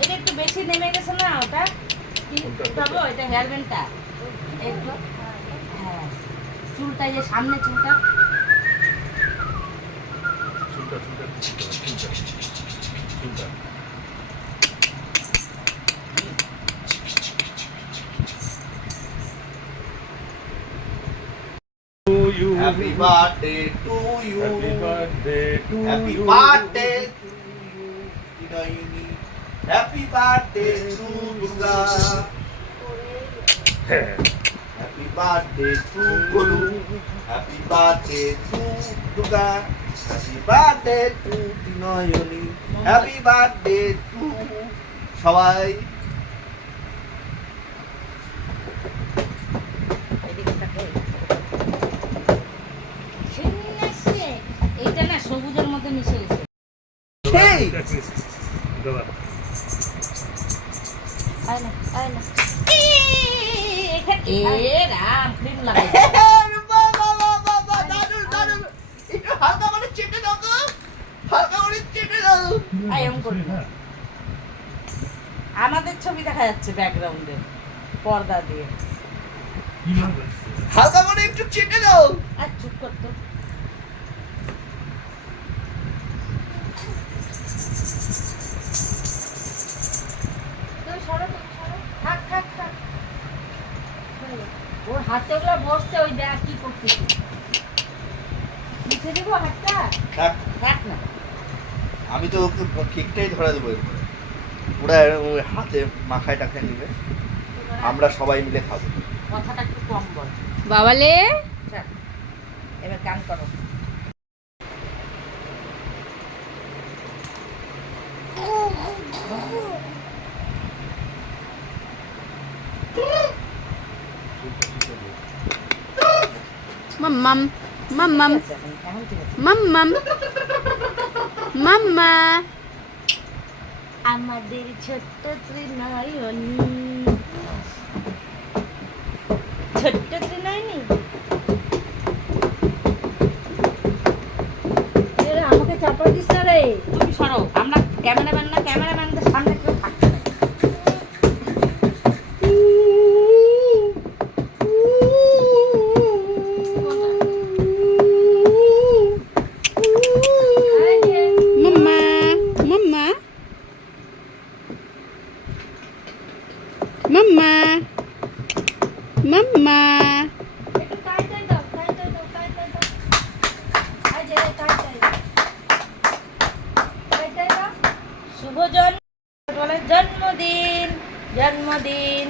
এটা একটু বেশি নেমে গেছে না ওটা কি উঠাবো এটা হেয়ারব্যান্ডটা একটু হ্যাঁ চুলটা যে সামনে চুলটা Happy birthday to you. Happy birthday to Happy you. birthday to you. Hinoini. Happy birthday to Durga. Happy birthday to Golu. Happy birthday to Durga. Happy birthday to Hinoini. Happy birthday to সবাই এইটা না সবুজের মধ্যে মিশে গেছে সেই Ram cream লাগাই একটু হালকা করে চেটে দাও তো হালকা করে চেটে দাও আয়ম করি আমাদের ছবি দেখা যাচ্ছে ব্যাকগ্রাউন্ডে পর্দা দিয়ে হালকা করে একটু চেটে দাও আর চুপ করতো ওর হাতে ওগুলো বসছে ওই দেখ কি করতেছে মুছে দেবো হাতটা থাক থাক না আমি তো ওকে কেকটাই ধরা দেবো এরপরে পুরা ওই হাতে মাখায় টাখায় নিবে আমরা সবাই মিলে খাবো কথাটা একটু কম বল বাবালে চল, এবার গান করো মাম্মাম মাম্মাম ঠিক আছে, এখন ঠিক আছে মাম্মাম মাম্মা আমাদের ছোট্ট ত্রিনয়নী ছোট্ট ত্রিনয়নী আমাকে চাপা দিস না রে তুমি সরো আমরা ক্যামেরাম্যান না ক্যামেরাম্যানদের সামনে কেউ থাকবে না মাম্মা মাম্মা মাম্মা মাম্মা শুভ জন্মদিন জন্মদিন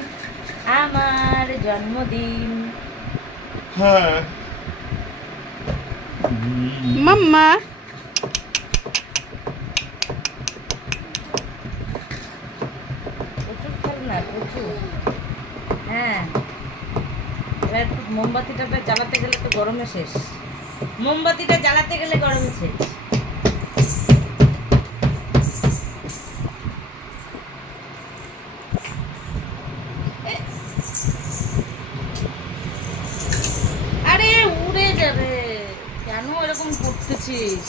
আমার জন্মদিন হ্যাঁ মাম্মা প্রচুর খাবি না প্রচুর হ্যাঁ এবার একটু মোমবাতিটা জ্বালাতে গেলে তো গরমে শেষ মোমবাতিটা জ্বালাতে গেলে গরমে শেষ আরে উড়ে যাবে কেন এরকম করতেছিস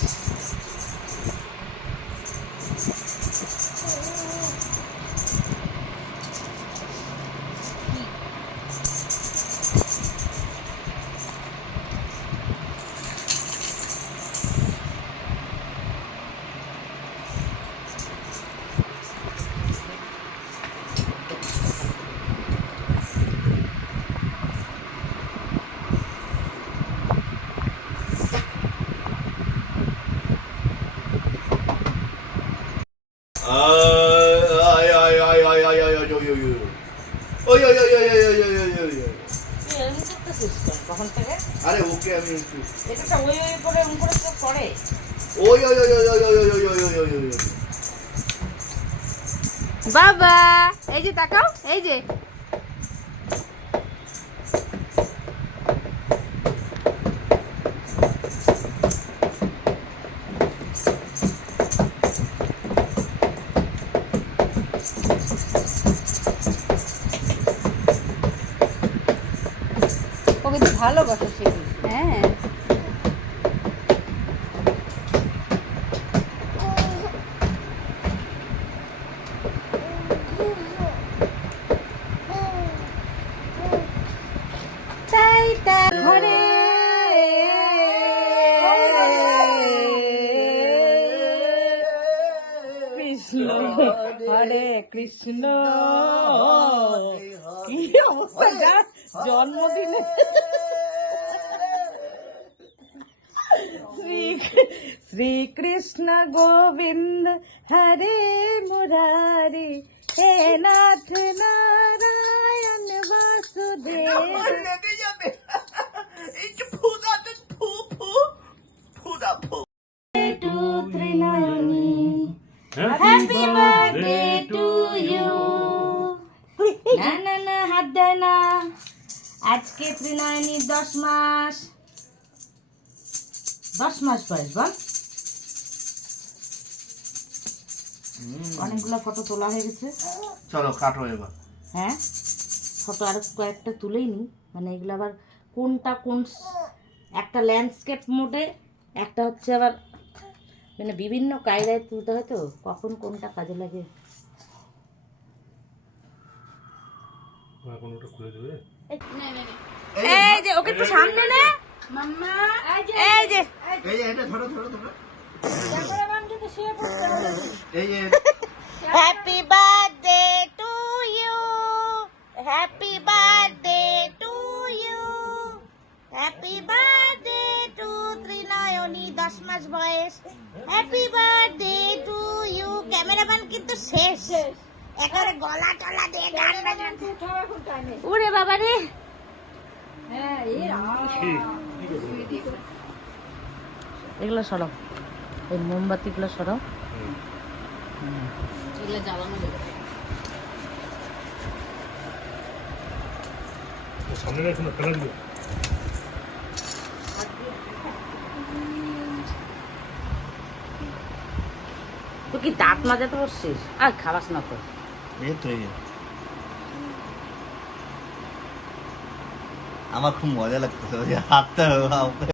তুই এরকম করতেছিস কেন কখন থেকে আরে ওকে আমি একটু এটা তো ওই ওই করে উম করে তো করে ওই ওই ওই ওই ওই ওই ওই ওই ওই ওই বাবা এই যে তাকাও এই যে ওকে তো ভালোবাসা শিখিস হ্যাঁ হরে কৃষ্ণ কি অবস্থা যার জন্মদিনে শ্রীকৃষ্ণ গোবিন্দ হরে মুরারি হে নাথ নারায়ণ বাসুদেব লেগে যাবে এই যে ফুদাতে ফুদা to Trinayani happy birthday to you না না না হাত দেয় না আজকে ত্রিনয়নী 10 মাস বয়স বল অনেকগুলো ফটো তোলা হয়ে গেছে চলো কাটো এবার হ্যাঁ ফটো আর কয়েকটা তুলেই নি মানে এগুলো আবার কোনটা কোন একটা ল্যান্ডস্কেপ মোডে একটা হচ্ছে আবার মানে বিভিন্ন কায়দায় তুলতে হয় তো কখন কোনটা কাজে লাগে এই যে ওকে একটু সামনে নে মাম্মা এই যে এই যে এটা ধরো এই যে happy birthday to you happy birthday to you happy birthday to Trinayani 10 মাস বয়স happy birthday to you cameraman কিন্তু শেষ একেবারে গলা টলা দিয়ে গান বাজানো ওরে বাবা রে এগুলো সরাও এই মোমবাতিগুলো সরাও এগুলো জ্বালানো যাবে সামনে রাখুন না ফেলা দিল তুই কি দাঁত মাজাতে বসছিস আর খাবাস না তো এই তো এই আমার খুব মজা লাগতেছে ওই হাতটা